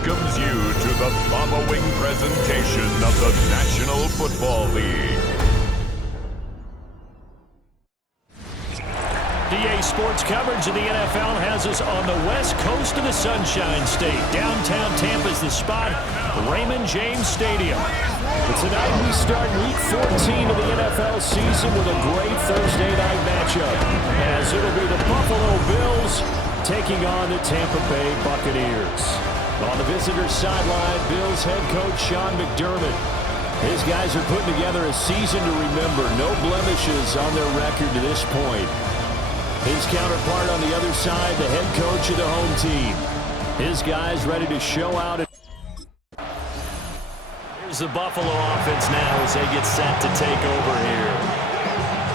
welcomes you to the following presentation of the National Football League. DA Sports coverage of the NFL has us on the west coast of the Sunshine State. Downtown Tampa's the spot, Raymond James Stadium. But tonight we start Week 14 of the NFL season with a great Thursday night matchup, as it'll be the Buffalo Bills taking on the Tampa Bay Buccaneers. On the visitor's sideline, Bills head coach Sean McDermott. His guys are putting together a season to remember. No blemishes on their record to this point. His counterpart on the other side, the head coach of the home team. His guys ready to show out. Here's the Buffalo offense now as they get set to take over here.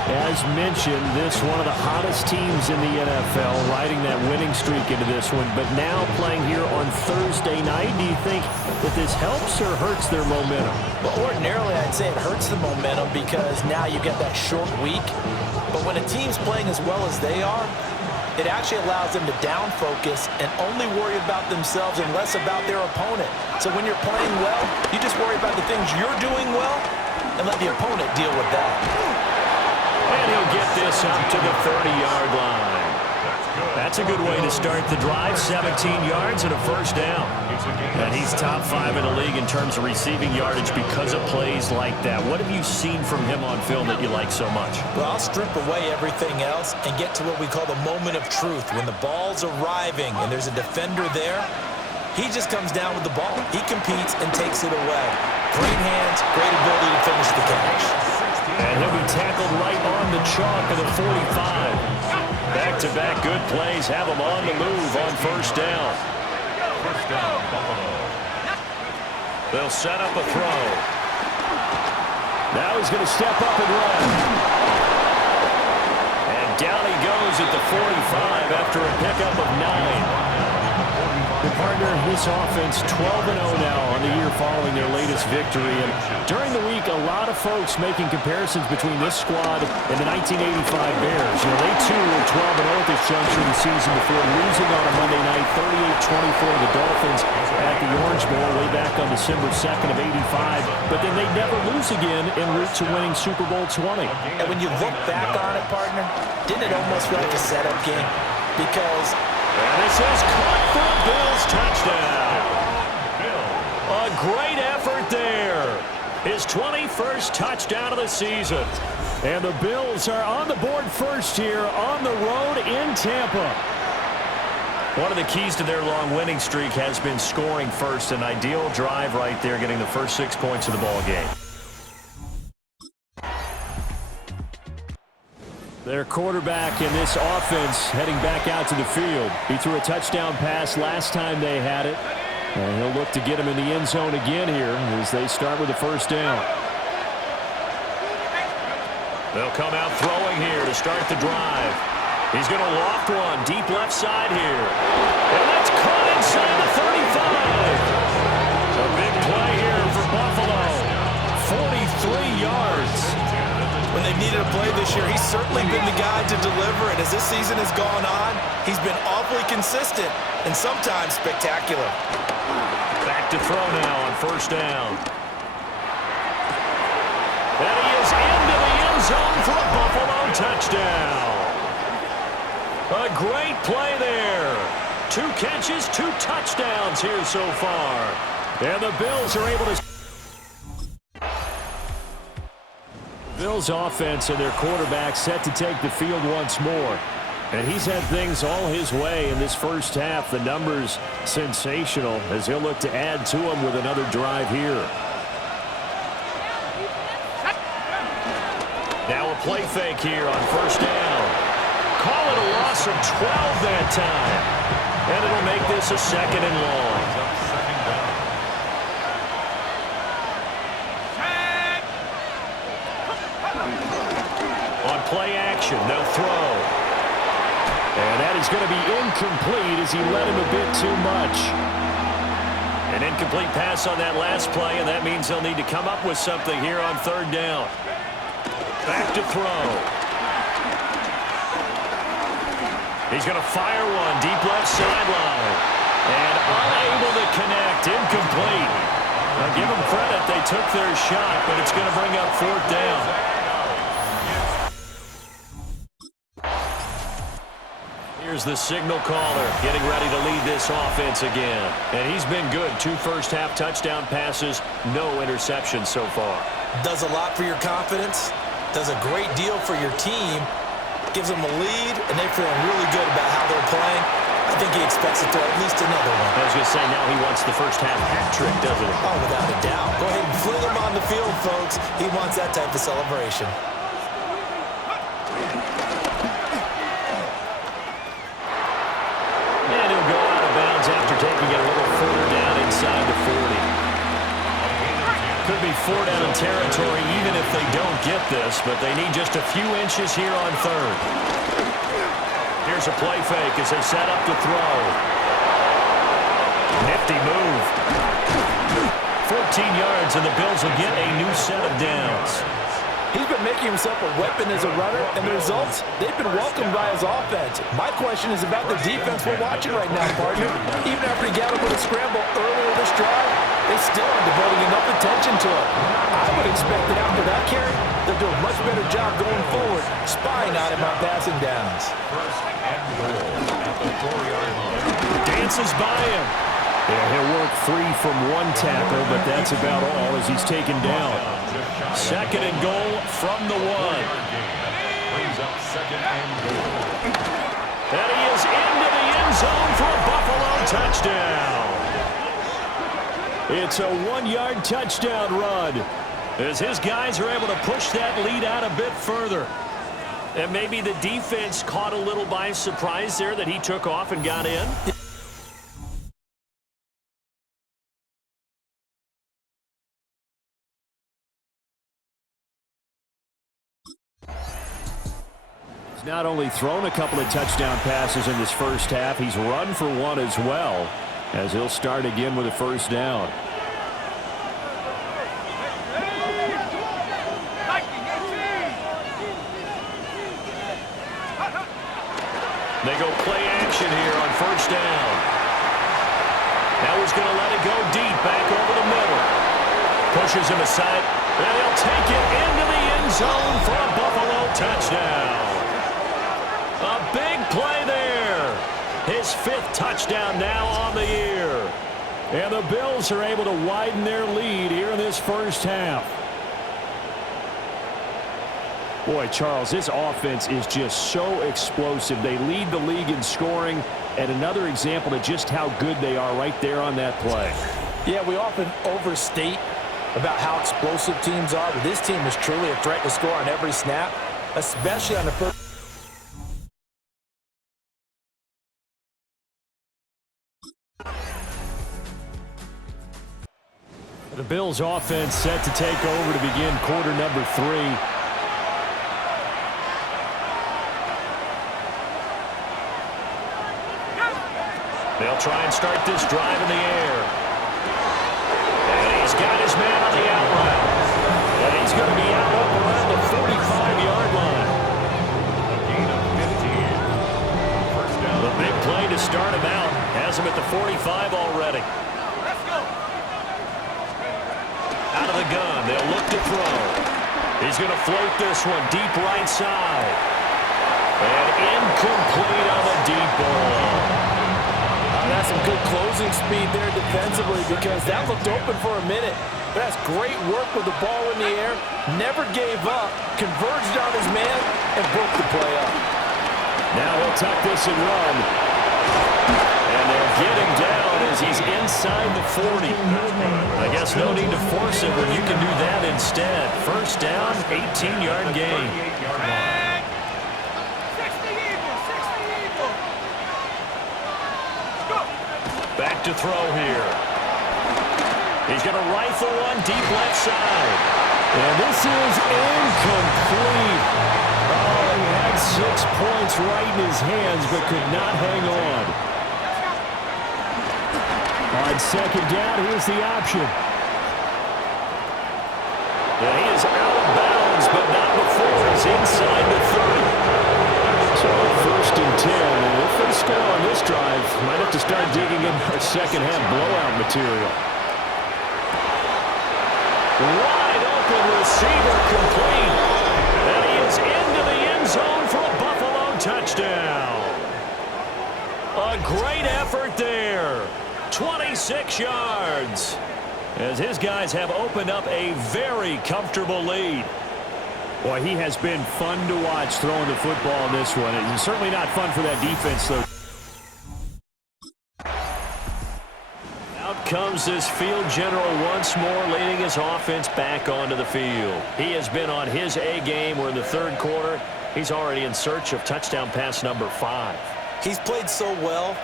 As mentioned, this one of the hottest teams in the NFL, riding that winning streak into this one, but now playing here on Thursday night. Do you think that this helps or hurts their momentum? Well, ordinarily, I'd say it hurts the momentum because now you get that short week. But when a team's playing as well as they are, it actually allows them to down focus and only worry about themselves and less about their opponent. So when you're playing well, you just worry about the things you're doing well and let the opponent deal with that. And he'll get this up to the 30-yard line. That's a good way to start the drive. 17 yards and a first down. And he's top 5 in the league in terms of receiving yardage because of plays like that. What have you seen from him on film that you like so much? Well, I'll strip away everything else and get to what we call the moment of truth. When the ball's arriving and there's a defender there, he just comes down with the ball. He competes and takes it away. Great hands, great ability to finish the catch. And he'll be tackled right on the chalk of the 45. Back-to-back good plays have him on the move on first down. First down, Buffalo. They'll set up a throw. Now he's going to step up and run. And down he goes at the 45 after a pickup of 9. The partner, this offense 12-0 now on the year following their latest victory. And during the week, a lot of folks making comparisons between this squad and the 1985 Bears. You know, they too were 12-0 at this juncture of the season before losing on a Monday night, 38-24 to the Dolphins at the Orange Bowl way back on December 2nd of '85. But then they never lose again en route to winning Super Bowl 20. And when you look back on it, partner, didn't it almost feel like a setup game? Because and this is caught for a Bills touchdown. A great effort there. His 21st touchdown of the season. And the Bills are on the board first here on the road in Tampa. One of the keys to their long winning streak has been scoring first. An ideal drive right there, getting the first 6 points of the ball game. Their quarterback in this offense heading back out to the field. He threw a touchdown pass last time they had it. And he'll look to get him in the end zone again here as they start with the first down. They'll come out throwing here to start the drive. He's going to loft one deep left side here. And that's caught inside the 35. A big play here for Buffalo. 43 yards. When they've needed a play this year, he's certainly been the guy to deliver. And as this season has gone on, he's been awfully consistent and sometimes spectacular. Back to throw now on first down. And he is into the end zone for a Buffalo touchdown. A great play there. 2 catches, 2 touchdowns here so far. And the Bills are able to... Bills offense and their quarterback set to take the field once more. And he's had things all his way in this first half. The numbers sensational as he'll look to add to them with another drive here. Now a play fake here on first down. Call it a loss of 12 that time. And it'll make this a second and long. On play action, they'll throw. And that is going to be incomplete as he led him a bit too much. An incomplete pass on that last play, and that means they'll need to come up with something here on third down. Back to throw. He's going to fire one deep left sideline. And unable to connect. Incomplete. Now give them credit. They took their shot, but it's going to bring up fourth down. Here's the signal caller getting ready to lead this offense again. And he's been good. 2 first-half touchdown passes, no interceptions so far. Does a lot for your confidence. Does a great deal for your team. Gives them a lead, and they're feeling really good about how they're playing. I think he expects to throw at least another one. I was going to say, now he wants the first-half hat trick, doesn't he? Oh, without a doubt. Go ahead and fling him on the field, folks. He wants that type of celebration. And he'll go out of bounds after taking it a little further down inside the 40. Could be 4-down territory even if they don't get this, but they need just a few inches here on third. Here's a play fake as they set up to throw. Nifty move. 14 yards, and the Bills will get a new set of downs. He's been making himself a weapon as a runner, and the results, they've been welcomed by his offense. My question is about the defense we're watching right now, partner. Even after he got him with a scramble earlier this drive, they still aren't devoting enough attention to him. I would expect that after that carry, they'll do a much better job going forward, spying on him on passing downs. Dances by him. Yeah, he'll work free from one tackle, but that's about all as he's taken down. 2nd and goal from the 1. And he is into the end zone for a Buffalo touchdown. It's a 1-yard touchdown run as his guys are able to push that lead out a bit further. And maybe the defense caught a little by surprise there that he took off and got in. Not only thrown a couple of touchdown passes in this first half, he's run for one as well, as he'll start again with a first down. They go play action here on first down. Now he's going to let it go deep, back over the middle. Pushes him aside, and he'll take it into the end zone for a Buffalo touchdown. A big play there. His 5th touchdown now on the year. And the Bills are able to widen their lead here in this first half. Boy, Charles, this offense is just so explosive. They lead the league in scoring, and another example of just how good they are right there on that play. Yeah, we often overstate about how explosive teams are, but this team is truly a threat to score on every snap, especially on the first. The Bills offense set to take over to begin quarter number 3. They'll try and start this drive in the air. And he's got his man on the out route. And he's going to be out up around the 45-yard line. A gain of 15. First down. The big play to start him out. Has him at the 45 already. Out of the gun, they'll look to throw. He's going to float this one deep right side. And incomplete on the deep ball. That's some good closing speed there defensively because that looked open for a minute. But that's great work with the ball in the air. Never gave up, converged on his man, and broke the play up. Now he'll tuck this and run. And they'll get him down as he's inside the 40. I guess no need to force it when you can do that instead. First down, 18-yard gain. Back to throw here. He's going to rifle one deep left side. And this is incomplete. Oh, he had 6 points right in his hands but could not hang on. On second down, here's the option. And he is out of bounds, but not before he's inside the 30. So first and 10, and if they score on this drive, might have to to start digging in our second-half blowout material. Wide open receiver complete. And he is into the end zone for a Buffalo touchdown. A great effort there. 26 yards. As his guys have opened up a very comfortable lead. Boy, he has been fun to watch throwing the football in this one. It's certainly not fun for that defense, though. Out comes this field general once more, leading his offense back onto the field. He has been on his A game. We're in the third quarter. He's already in search of touchdown pass number 5. He's played so well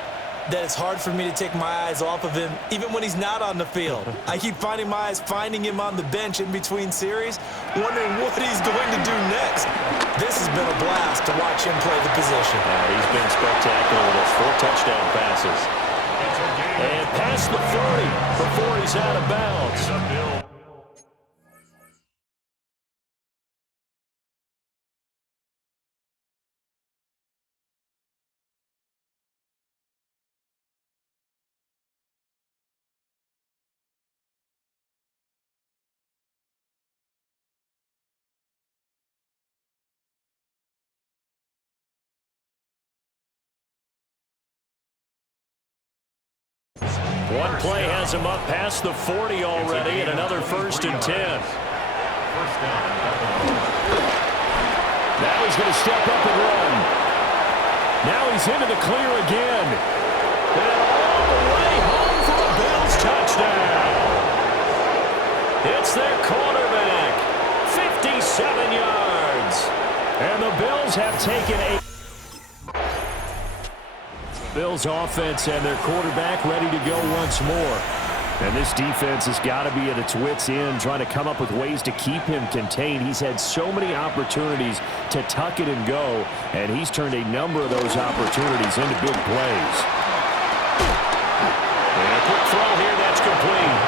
that it's hard for me to take my eyes off of him, even when he's not on the field. I keep finding him on the bench in between series, wondering what he's going to do next. This has been a blast to watch him play the position. He's been spectacular with his 4 touchdown passes. And past the 30 before he's out of bounds. One play has him up past the 40 already, and another 1st and 10. Now he's going to step up and run. Now he's into the clear again. And all the way home for a Bills touchdown. It's their quarterback. 57 yards. And the Bills have taken a... Bills offense and their quarterback ready to go once more. And this defense has got to be at its wits' end, trying to come up with ways to keep him contained. He's had so many opportunities to tuck it and go, and he's turned a number of those opportunities into big plays. And a quick throw here, that's complete.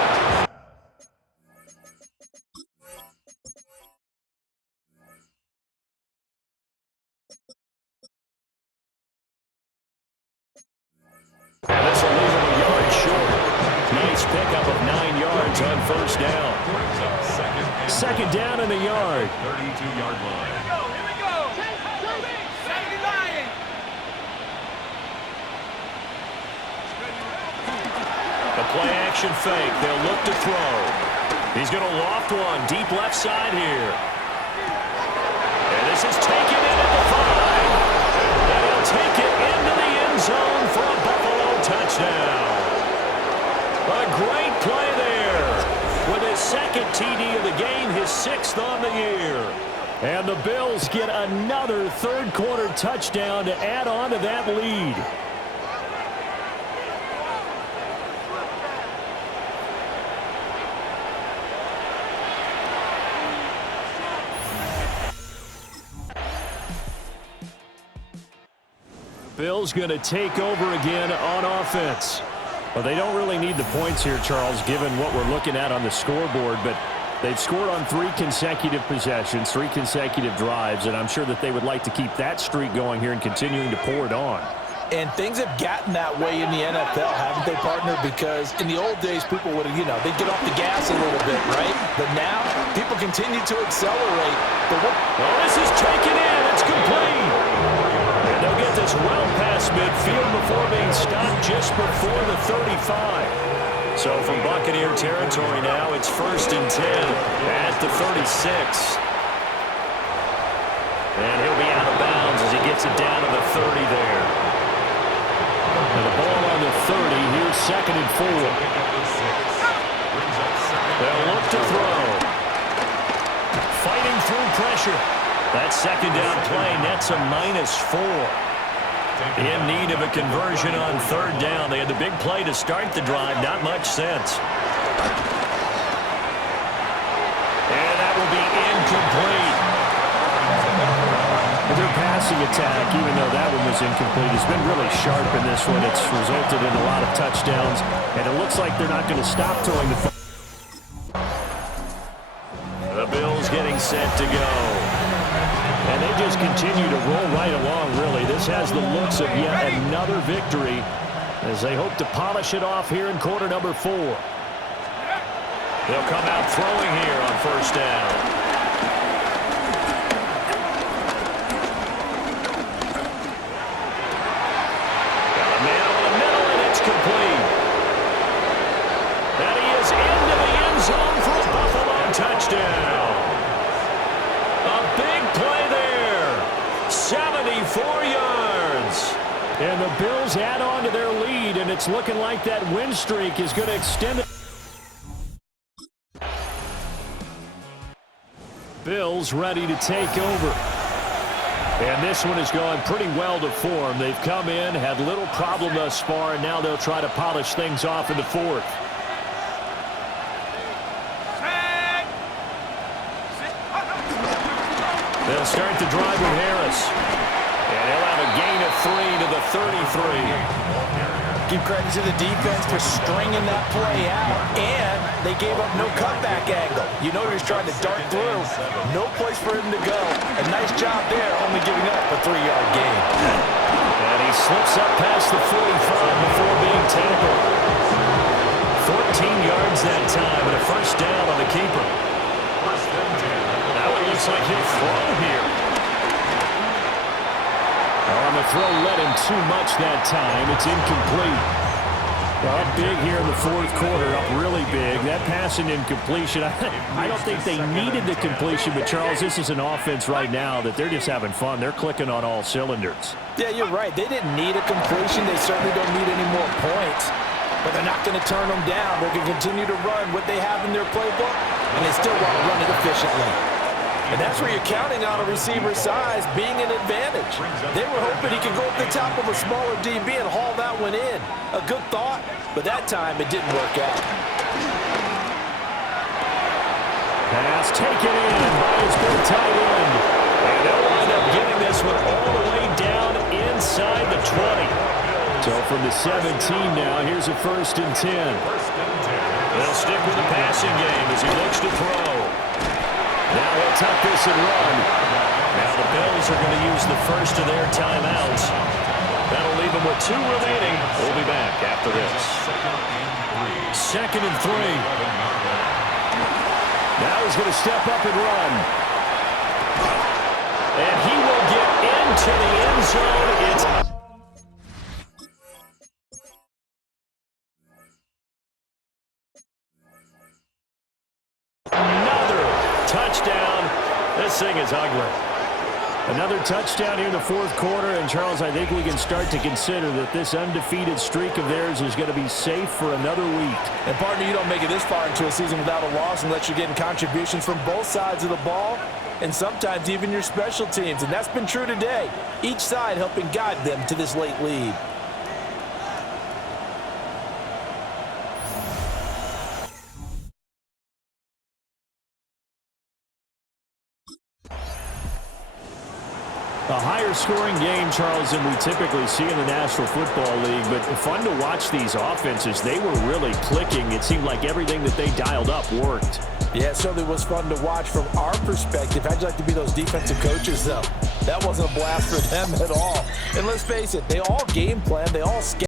And this will leave him a yard short. Nice pickup of 9 yards on 1st down. Second down in the yard. 32-yard line. Here we go. The play action fake. They'll look to throw. He's going to loft one deep left side here. And this is taken in at the 5. And he'll take it into the end zone for a Buffalo touchdown. A great play there. With his 2nd TD of the game, his 6th on the year. And the Bills get another third-quarter touchdown to add on to that lead. Bills going to take over again on offense. Well, they don't really need the points here, Charles, given what we're looking at on the scoreboard, but they've scored on 3 consecutive possessions, 3 consecutive drives, and I'm sure that they would like to keep that streak going here and continuing to pour it on. And things have gotten that way in the NFL, haven't they, partner? Because in the old days, people would, they'd get off the gas a little bit, right? But now, people continue to accelerate. Well, this is taken in. It's complete. And they'll get this well past midfield before being stopped just before the 35. So from Buccaneer territory now, it's 1st and 10 at the 36. And he'll be out of bounds as he gets it down to the 30 there. And the ball on the 30, here's 2nd and 4. They'll look to throw. Fighting through pressure. That 2nd down play nets a -4. In need of a conversion on 3rd down. They had the big play to start the drive. Not much sense. And that will be incomplete. Their passing attack, even though that one was incomplete, has been really sharp in this one. It's resulted in a lot of touchdowns, and it looks like they're not going to stop throwing the football. The Bills getting set to go. And they just continue to roll right along, really. This has the looks of yet another victory as they hope to polish it off here in quarter number 4. They'll come out throwing here on first down. Got a man over the middle, and it's complete. And he is into the end zone for a Buffalo touchdown. A big play there. 74 yards. And the Bills add on to their lead, and it's looking like that win streak is going to extend it. Bills ready to take over. And this one is going pretty well to form. They've come in, had little problem thus far, and now they'll try to polish things off in the fourth. They'll start the drive with Harris. And he'll have a gain of 3 to the 33. Give credit to the defense for stringing that play out, and they gave up no cutback angle. You know he was trying to dart through. No place for him to go. A nice job there, only giving up a 3-yard gain. And he slips up past the 45 before being tackled. 14 yards that time, and a first down on the keeper. Now it looks like he'll throw here. On the throw led him too much that time. It's incomplete. Well, up big here in the fourth quarter, up really big. That pass and incompletion, I don't think they needed the completion, but Charles, this is an offense right now that they're just having fun. They're clicking on all cylinders. Yeah, you're right. They didn't need a completion. They certainly don't need any more points, but they're not going to turn them down. They're going to continue to run what they have in their playbook, and they still want to run it efficiently. And that's where you're counting on a receiver's size being an advantage. They were hoping he could go up the top of a smaller DB and haul that one in. A good thought, but that time it didn't work out. Pass taken in by his big tight end. And they'll wind up getting this one all the way down inside the 20. So from the 17 now, here's a 1st and 10. They'll stick with the passing game as he looks to throw. Now he'll tuck this and run. Now the Bills are going to use the first of their timeouts. That'll leave them with 2 remaining. We'll be back after this. 2nd and 3. Now he's going to step up and run. And he will get into the end zone. It's touchdown. This thing is ugly. Another touchdown here in the fourth quarter, and Charles, I think we can start to consider that this undefeated streak of theirs is going to be safe for another week. And partner, you don't make it this far into a season without a loss unless you're getting contributions from both sides of the ball, and sometimes even your special teams, and that's been true today. Each side helping guide them to this late lead. A higher-scoring game, Charles, than we typically see in the National Football League, but fun to watch these offenses. They were really clicking. It seemed like everything that they dialed up worked. Yeah, it certainly was fun to watch from our perspective. How'd you like to be those defensive coaches, though? That wasn't a blast for them at all. And let's face it, they all game plan, they all schedule.